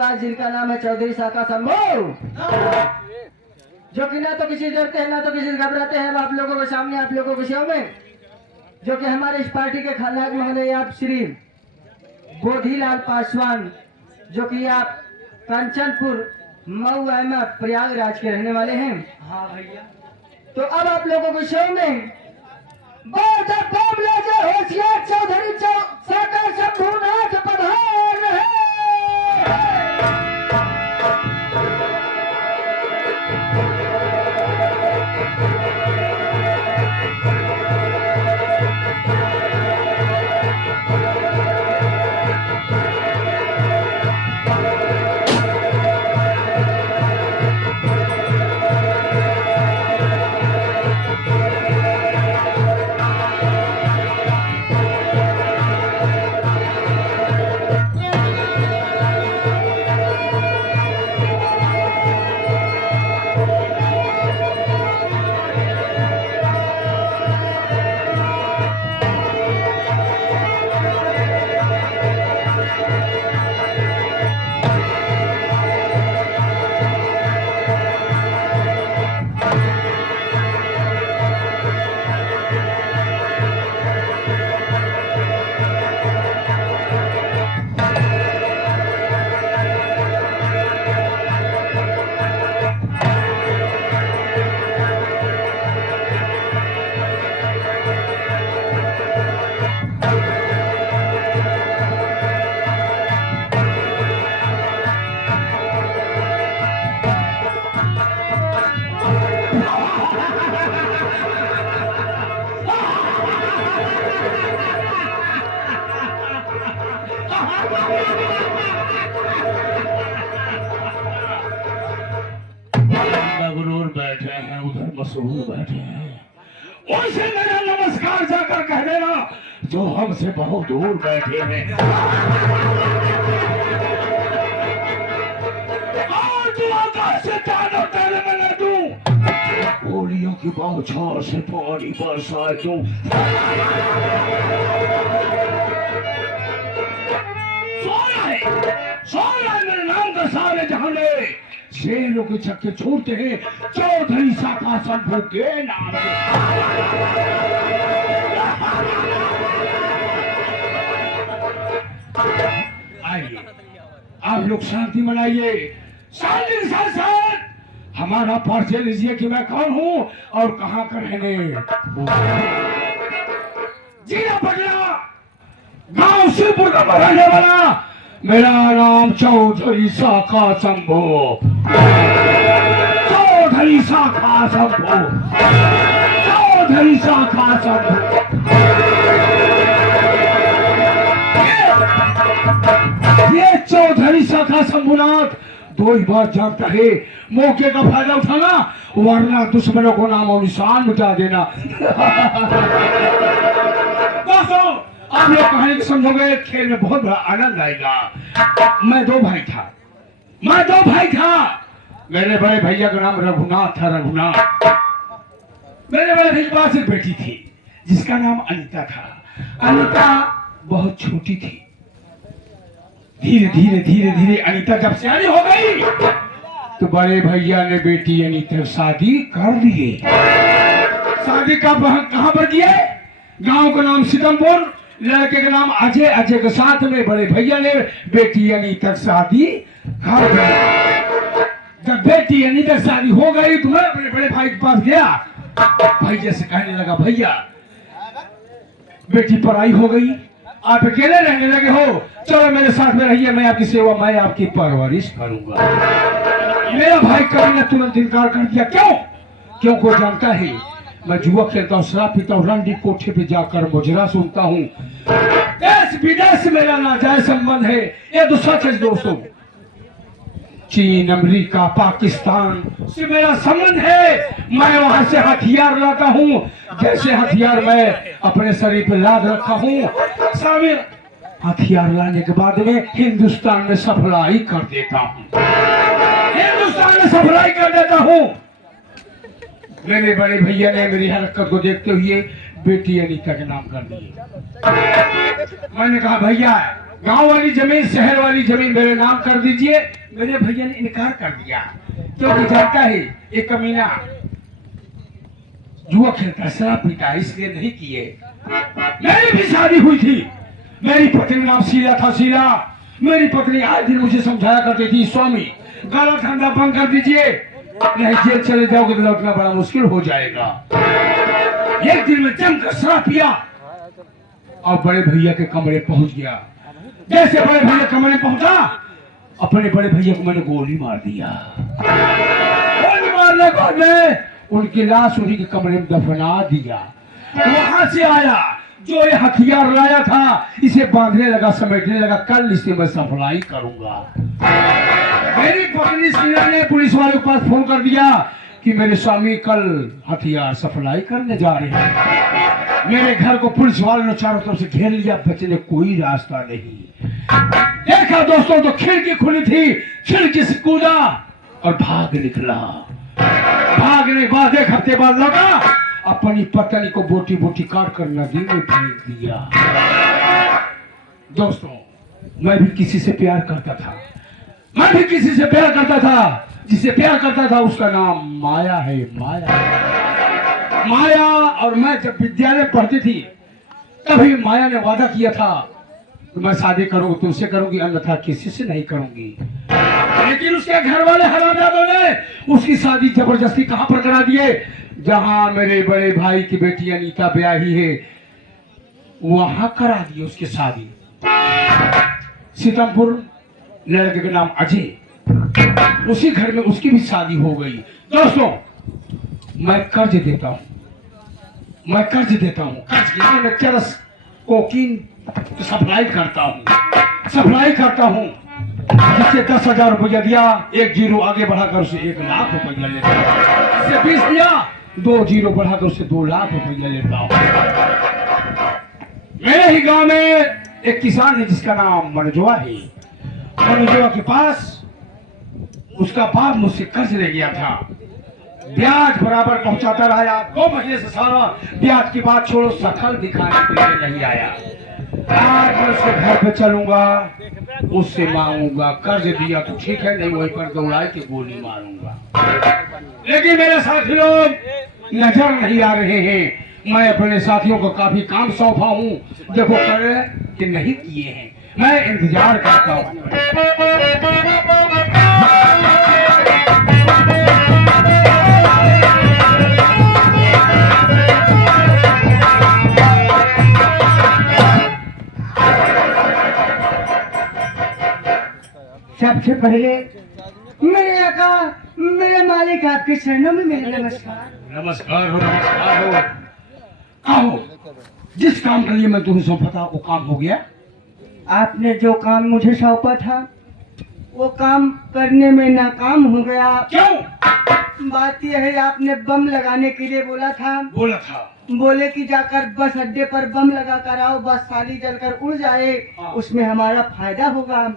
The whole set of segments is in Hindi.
जिनका नाम है चौधरी साका शंभू, जो कि ना तो किसी डरते हैं ना तो किसी घबराते हैं। आप लोगों के सामने आप लोगों के शो में जो कि हमारे इस पार्टी के खलनायक महोदय आप श्री बोधीलाल पासवान, जो कि आप कंचनपुर मऊ अहमद प्रयागराज के रहने वाले हैं। हाँ भैया, तो अब आप लोगों के शो में होशियार चौधरी साका शंभूनाथ पधार रहे। मगरूर बैठे हैं, उधर मसरूर बैठे हैं। उनसे मेरा नमस्कार जाकर कह देना जो हमसे बहुत दूर बैठे हैं। और दुआ से जानो तेरे में न दूं, गोलियों की बौछार से पानी बरसाए दूं। सोना है मेरे नाम का सारे जहां ले शेरों के छक्के छोड़ते हैं चौधरी साका शंभू के नाम से। आइए आप लोग शांति मनाइए, शांति के साथ साथ हमारा परिचय लीजिए कि मैं कौन हूँ और कहाँ का रहने। जिला पटना गांव शिवपुर का रहने वाला मेरा नाम चौधरी साका शंभू, चौधरी साका शंभू, चौधरी साका शंभू। ये चौधरी साका शंभूनाथ दो ही बात जानता है, मौके का फायदा उठाना वरना दुश्मनों को नाम और निशान मिटा देना। आप लोग कहानी समझोगे, खेल में बहुत बड़ा आनंद आएगा। मैं दो भाई था। मेरे बड़े भैया का नाम रघुनाथ था, रघुनाथ। मेरे बड़े भैया के पास एक बेटी थी जिसका नाम अनीता था। अनीता बहुत छोटी थी। धीरे धीरे धीरे धीरे अनीता जब सियानी हो गई तो बड़े भैया ने बेटी अनीता शादी कर ली। शादी कहाँ पर किया? गांव का नाम सितमपुर, लड़के का नाम अजय। अजय के साथ में बड़े भैया ने बेटी अनीता शादी कर दी। जब बेटी अनीता शादी हो गई तो मैं अपने बड़े भाई के पास गया। भैया से कहने लगा, भैया बेटी पढ़ाई हो गई, आप अकेले रहने लगे हो, चलो मेरे साथ में रहिए, मैं आपकी सेवा, मैं आपकी परवरिश करूंगा। मेरा भाई कभी ने तुरंत इनकार कर दिया। क्यों को जानता है मैं जुआ खेलता हूँ, शराब पीता हूँ, रंडी कोठे पे जाकर मुजरा सुनता हूँ। देश विदेश मेरा नाजायज संबंध है। ये दूसरा चीज दोस्तों, चीन, अमेरिका, पाकिस्तान से मेरा संबंध है। मैं वहां से हथियार लाता हूँ, जैसे हथियार मैं अपने शरीर पे लाद रखा हूँ, हथियार लाने के बाद में हिंदुस्तान में सप्लाई कर देता हूँ। मेरे बड़े भैया ने मेरी हरकत को देखते हुए बेटी अनीता के नाम कर दिए। मैंने कहा भैया गांव वाली जमीन शहर वाली जमीन मेरे नाम कर दीजिए। मेरे भैया ने इनकार कर दिया क्योंकि जानता है ये कमीना जुआ खेलता शराब पीता है, इसलिए नहीं किए। मेरी भी शादी हुई थी, मेरी पत्नी नाम शीला था। शीला मेरी पत्नी आज दिन मुझे समझाया करती थी, स्वामी गलत धंधा बंद कर दीजिए, नहीं जेल चले जाओगे तो लौटना बड़ा मुश्किल हो जाएगा। एक दिन में जमकर शराब पिया और बड़े भैया के कमरे पहुंच गया। जैसे बड़े भैया कमरे पहुंचा, अपने बड़े भैया को मैंने गोली मार दिया। गोली मारने के बाद में उनकी लाश उन्हीं के कमरे में दफना दिया। वहां से आया जो ये हथियार लाया था, इसे बांधने लगा, समेटने लगा। कल इसे मैं सप्लाई करूंगा। मेरी पत्नी शीला ने पुलिस वाले के पास फोन कर दिया कि मेरे स्वामी कल हथियार सप्लाई करने जा रहे हैं। मेरे घर को पुलिस वालों ने चारों तरफ से घेर लिया, बचने कोई रास्ता नहीं। देखा दोस्तों तो खिड़की खुली थी, खिड़की से कूदा और भाग निकला। भागने के बाद एक हफ्ते बाद लगा, अपनी पत्नी को बोटी बोटी काट कर नदी में फेंक दिया। दोस्तों मैं भी किसी से प्यार करता था, मैं भी किसी से प्यार करता था। जिसे प्यार करता था उसका नाम माया है। माया माया और मैं जब विद्यालय पढ़ती थी तभी माया ने वादा किया था कि मैं शादी करूंगी, तुमसे करूंगी, अन्यथा किसी से नहीं करूंगी। लेकिन उसके घर वाले हरामजादों ने उसकी शादी जबरदस्ती कहां पर करा दिए, जहां मेरे बड़े भाई की बेटी अनीता ब्याही है वहां करा दी उसकी शादी। सीतापुर लड़के का नाम अजय, उसी घर में उसकी भी शादी हो गई। दोस्तों मैं कर्ज देता हूं, मैं कर्ज देता हूं, कर्ज के लिए मैं चरस कोकीन सप्लाई करता हूं। जिससे 10,000 रुपया दिया, एक जीरो आगे बढ़ाकर उसे 1 लाख रुपया लेता हूं। जिससे 20 दिया, 2 जीरो बढ़ाकर उसे 2 लाख रुपया लेता हूं। मेरे ही गांव में एक किसान है जिसका नाम मनजोआ है। मनजोआ के पास उसका बाप मुझसे कर्ज ले गया था, ब्याज बराबर पहुंचाता रहा। 2 महीने से सारा ब्याज की बात छोड़ो, शकल दिखाने के लिए नहीं आया। आज मैं उसके घर पे चलूंगा, उससे मांगूंगा, कर्ज दिया तो ठीक है, नहीं वहीं पर दौड़ाई के गोली मारूंगा। लेकिन मेरे साथी लोग नजर नहीं आ रहे हैं। मैं अपने साथियों को काफी काम सौंपा हूँ, देखो करे कि नहीं किए हैं। मैं इंतजार करता हूँ। सबसे पहले मेरे आका, मेरे मालिक, आपके चरणों में मेरा नमस्कार। नमस्कार हो, नमस्कार हो। आओ, जिस काम के लिए मैं तुम्हें सौंपा था वो काम हो गया। आपने जो काम मुझे सौंपा था वो काम करने में नाकाम हो गया। क्यों? बात यह है, आपने बम लगाने के लिए बोला था। बोले कि जाकर बस अड्डे पर बम लगा कर आओ, बस साली जलकर उड़ जाए, उसमें हमारा फायदा होगा।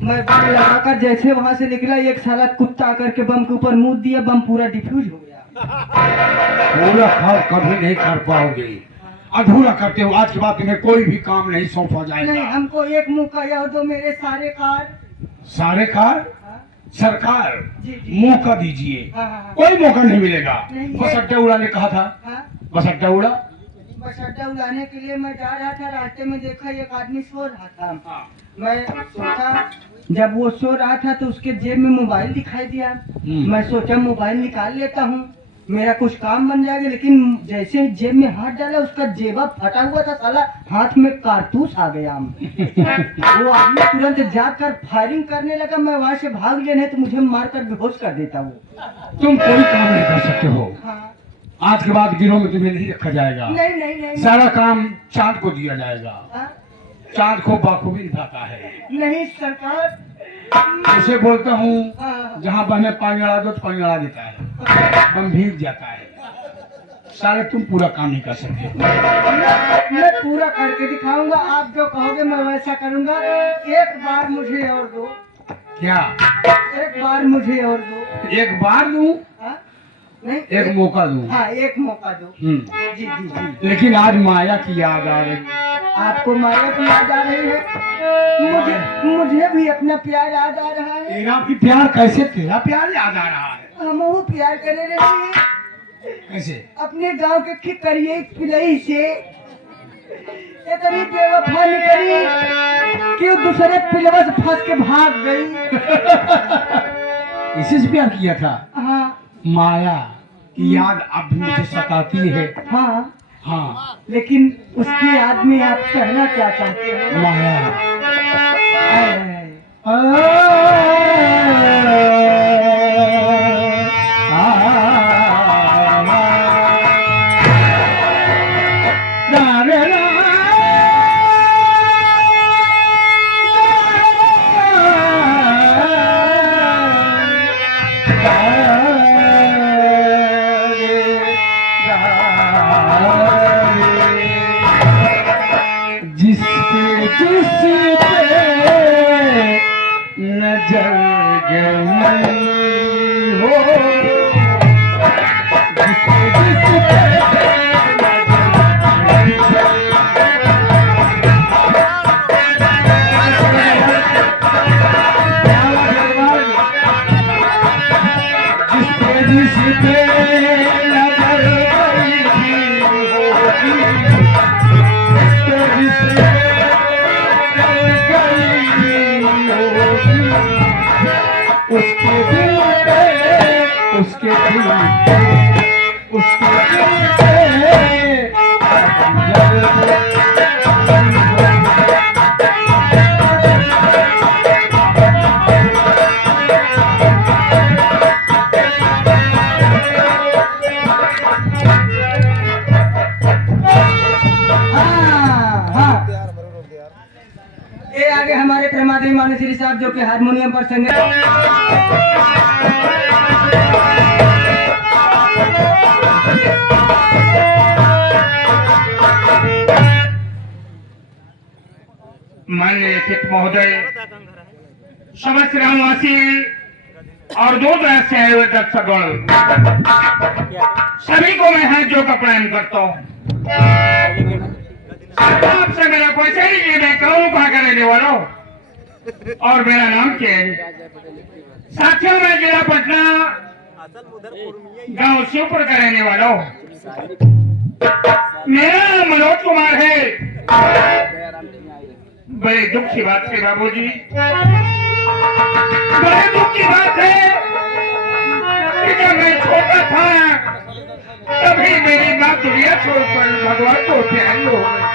मैं बम लगाकर जैसे वहां से निकला, एक साला कुत्ता आकर के बम के ऊपर मुंह दिया, बम पूरा डिफ्यूज हो गया। पूरा काम कभी नहीं कर पाओगे, अधूरा करते हो। आज के बाद तुम्हें कोई भी काम नहीं सौंपा जाएगा। नहीं, हमको एक मौका और दो, मेरे सारे कार सरकार जी, जी। मौका दीजिए। हाँ। कोई मौका नहीं मिलेगा। नहीं, बस अड्डा उड़ाने कहा था। हाँ? बस अड्डा उड़ा। बस अड्डा उड़ाने के लिए मैं जा रहा था, रास्ते में देखा एक आदमी सो रहा था। मैं सोचा, जब वो सो रहा था तो उसके जेब में मोबाइल दिखाई दिया। मैं सोचा मोबाइल निकाल लेता हूँ, मेरा कुछ काम बन जाएगा। लेकिन जैसे ही जेब में हाथ डाला, उसका जेबा फटा हुआ था, साला हाथ में कारतूस आ गया। वो आदमी तुरंत जाकर फायरिंग करने लगा। मैं वहां से भाग लेने तो मुझे मारकर बेहोश कर देता वो। तुम कोई काम नहीं कर सकते हो। हाँ। आज के बाद गिरोह में तुम्हें नहीं रखा जाएगा। नहीं। सारा काम चांद को दिया जाएगा। हाँ? चांद को बाखूबी निभाता है। नहीं सरकार, उसे बोलता हूँ, हाँ। जहाँ बहने पानी अड़ा दो तो पानी अड़ा देता है, बम भीग जाता है। सारे तुम पूरा काम नहीं कर सकते। मैं पूरा करके दिखाऊंगा, आप जो कहोगे मैं वैसा करूंगा। एक बार मुझे और दो। क्या? एक बार मुझे और दो। एक बार दूं? हाँ? नहीं एक मौका दूं। हाँ एक मौका दो। जी जी जी। लेकिन आज माया की याद आ रही। आपको माया की याद आ रही है? मुझे भी अपना प्यार याद आ रहा है। तेरा भी प्यार कैसे? तेरा प्यार याद आ रहा है? हम वो प्यार करे रहे हैं कैसे? अपने गांव के खिकरिए पिलई से इतनी बेवफा निकली कि वो दूसरे पिलवा से फंस के भाग गई। इसी से प्यार किया था? हाँ माया की याद अब भी मुझे सताती है। हाँ हाँ, लेकिन उसकी याद में आप कहना क्या चाहते हो? माया जिस पे नजर गई हो, जिस पे उसके दिल ये आगे हमारे प्रमादी मानसरी साहब जो कि हारमोनियम पर संगीत। माननीय अतिथि महोदय, समस्त ग्रामवासी और दूर दराज से आए हुए दर्शकगण, सभी को मैं हाथ जोड़कर प्रणाम करता हूँ। आपसे मेरा कोई सही नहीं, मैं कहूँ कहाँ का रहने वाला हूँ और मेरा नाम क्या है। साथियों, मैं जिला पटना गांव शिवपुर का रहने वाला हूँ। मेरा नाम मनोज कुमार है। बड़े दुख की बात है बाबूजी, बड़े दुख की बात है कि जब मैं छोटा था तभी मेरी माँ दुनिया छोड़कर भगवान को प्यारी हो गई।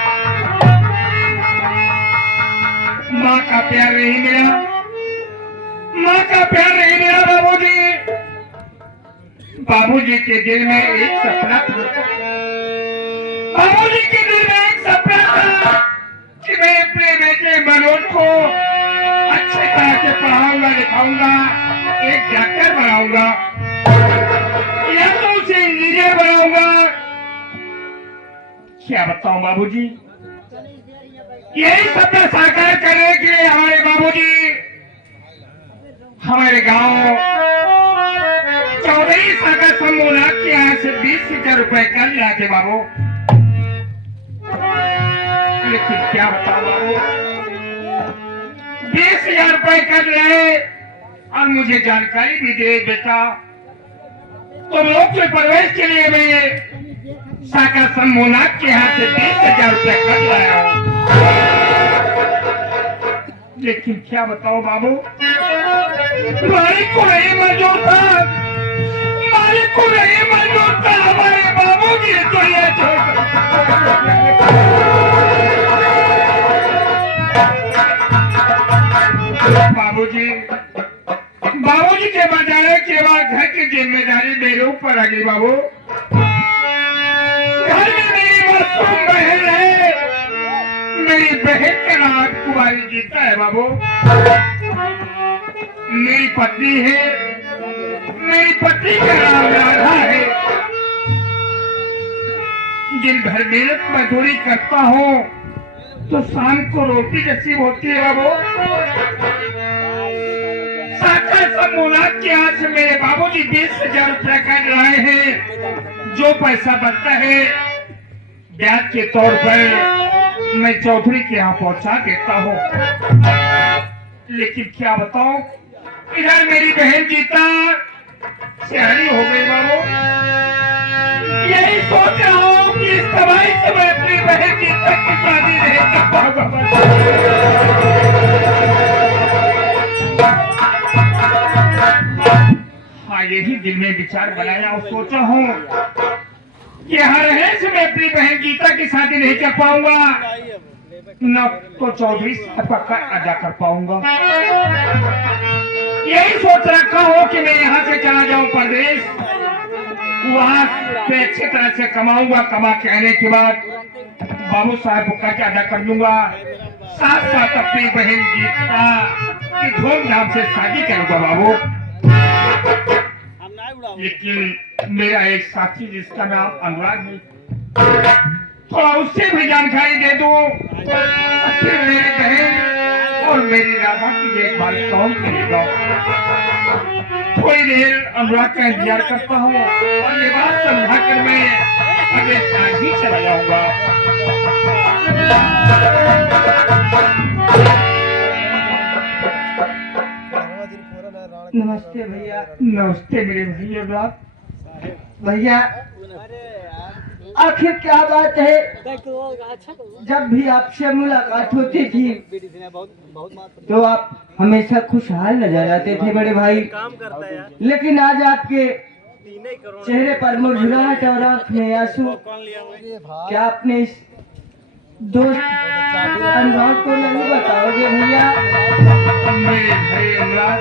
माँ का प्यार नहीं मिला, माँ का प्यार नहीं मिला बाबूजी। बाबूजी के दिल में एक सपना था, बाबूजी के दिल में एक सपना था कि मैं अपने बेटे मनोज को अच्छे तरह से पढ़ाऊंगा, लिखाऊंगा, एक डॉक्टर बनाऊंगा या तो उसे इंजीनियर बनाऊंगा। क्या बताऊं बाबूजी, यही सपना साकार करने के लिए हमारे बाबूजी हमारे गांव चौधरी सागर समूहनाथ के यहाँ से 20,000 रुपए कर लाते बाबू। लेकिन क्या बताओ बाबू, 20,000 रुपए कर लाए और मुझे जानकारी भी दे बेटा तुम लोग के प्रवेश के लिए मैं सागर समूहनाथ के यहाँ से 20,000 रुपए कर लाया हूँ। लेकिन क्या बताओ बाबू, मालिक को नहीं मंजूर था, मालिक को नहीं मंजूर था हमारे बाबू की दुनिया छोड़कर। बाबूजी, बाबूजी के बजाने के बाद घर की जिम्मेदारी मेरे ऊपर आ गई बाबू। घर में मेरी मासूम बहन है, मेरी बहन का नाम कुमारी जीता है बाबू। मेरी पत्नी है, मेरी पत्नी का नाम राधा है। दिन भर मेहनत मजदूरी करता हूँ तो शाम को रोटी नसीब होती है बाबू। साथ कैसा मुनाद के आज से मेरे बाबूजी 20,000 रुपया काट रहे हैं। जो पैसा बनता है ब्याज के तौर पर मैं चौधरी के यहाँ पहुंचा देता हूँ। लेकिन क्या बताऊं, इधर मेरी बहन गीता सियानी हो गई बाबू। यही सोच रहा हूँ कि इस तबाही से मैं अपनी बहन गीता की शादी नहीं कर पाऊंगा। हाँ, यही दिल में विचार बनाया और सोचा हूँ कि हर है से मैं अपनी बहन गीता की शादी नहीं कर पाऊंगा, न तो चौधरी साहब का कर अदा कर पाऊंगा। यही सोच रखा हूँ कि मैं यहाँ से चला जाऊं प्रदेश, वहाँ पे अच्छी तरह से कमाऊंगा, कमा के आने के बाद बाबू साहब को कर्ज अदा कर लूंगा, साथ साथ अपनी बहन गीता की धूमधाम से शादी करूंगा बाबू। लेकिन मेरा एक साथी जिसका नाम अनुराग है, थोड़ा उससे भी जानकारी दे दो, फिर मेरी बहन और मेरी राधा की देखभाल कौन करेगा। थोड़ी देर अनुराग का इंतजार करता हूँ और ये बात समझा कर मैं अगले साल ही चला जाऊंगा। नमस्ते भैया। नमस्ते मेरे भैया। अनुराग भैया आखिर क्या बात है, जब भी आपसे मुलाकात होती थी तो आप हमेशा खुशहाल नजर आते थे बड़े भाई, लेकिन आज आपके चेहरे पर मुरझाहट और आंख में आंसू। क्या अपने इस दोस्त अनुराग को नहीं बताओगे भैया? मेरे भाई अनुराग,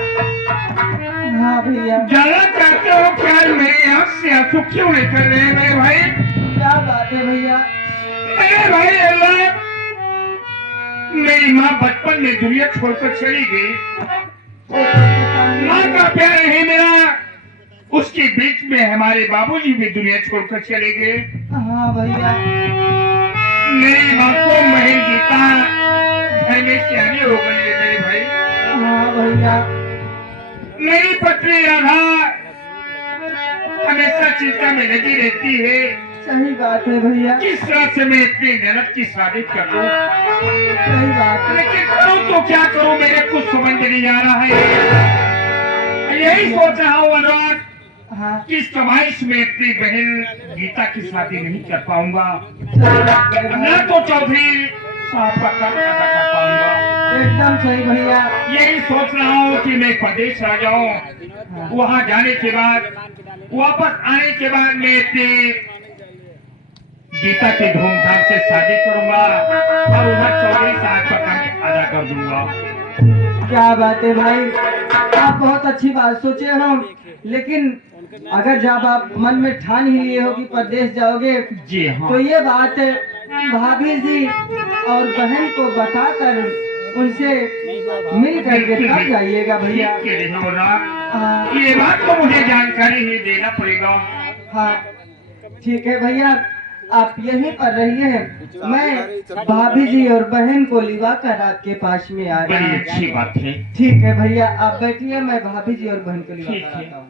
हाँ भैया। जाना चाहते हो क्या मेरे आंख से आंसू क्यों निकल रहे हैं मेरे भाई? क्या बात है भैया? मेरे भाई अनुराग, मेरी माँ बचपन में दुनिया छोड़कर चली गई। माँ का प्यार नहीं मिला, उसके बीच में हमारे बाबूजी भी दुनिया छोड़कर चले गए। हाँ भैया। मेरी माँ को बहन गीता घर में सियानी हो गई है मेरे भाई। हाँ भैया। मेरी पत्नी राधा हमेशा चिंता में लगी रहती है, सही बात है भैया। किस तरह से मैं अपनी ननद की शादी कर दूं। सही बात है। लेकिन करूं तो क्या करूं, मेरे कुछ समझ नहीं आ रहा है। यही सोच रहा हूँ अनुराग, हाँ किस कमाइश में अपनी बहन गीता की शादी नहीं कर पाऊंगा, न तो चौधरी साहब का कर्ज अदा कर पाऊंगा। एकदम सही भैया। यही सोच रहा हूँ कि मैं प्रदेश आ जाऊं, वहाँ जाने के बाद वापस आने के बाद मैं अपनी गीता की धूमधाम से शादी करूंगा और उधर चौधरी साहब का कर्ज अदा कर दूंगा। क्या बात है भाई, आप बहुत अच्छी बात सोचे हो, लेकिन अगर जब आप मन में ठान ही लिए हो कि प्रदेश जाओगे, जी हाँ। तो ये बात भाभी जी और बहन को बताकर उनसे मिल करके तब जाइएगा भैया। ठीक है रघुना, हाँ ये बात तो मुझे जानकारी ही देना पड़ेगा। हाँ ठीक है भैया, आप यहीं पर रहिए, मैं भाभी जी और बहन को लिवा कर आपके पास में आ रहा बड़ी हूँ। अच्छी बात है। ठीक है भैया, आप बैठिए, मैं भाभी जी और बहन को लिवा ठीक कर है। आता हूँ।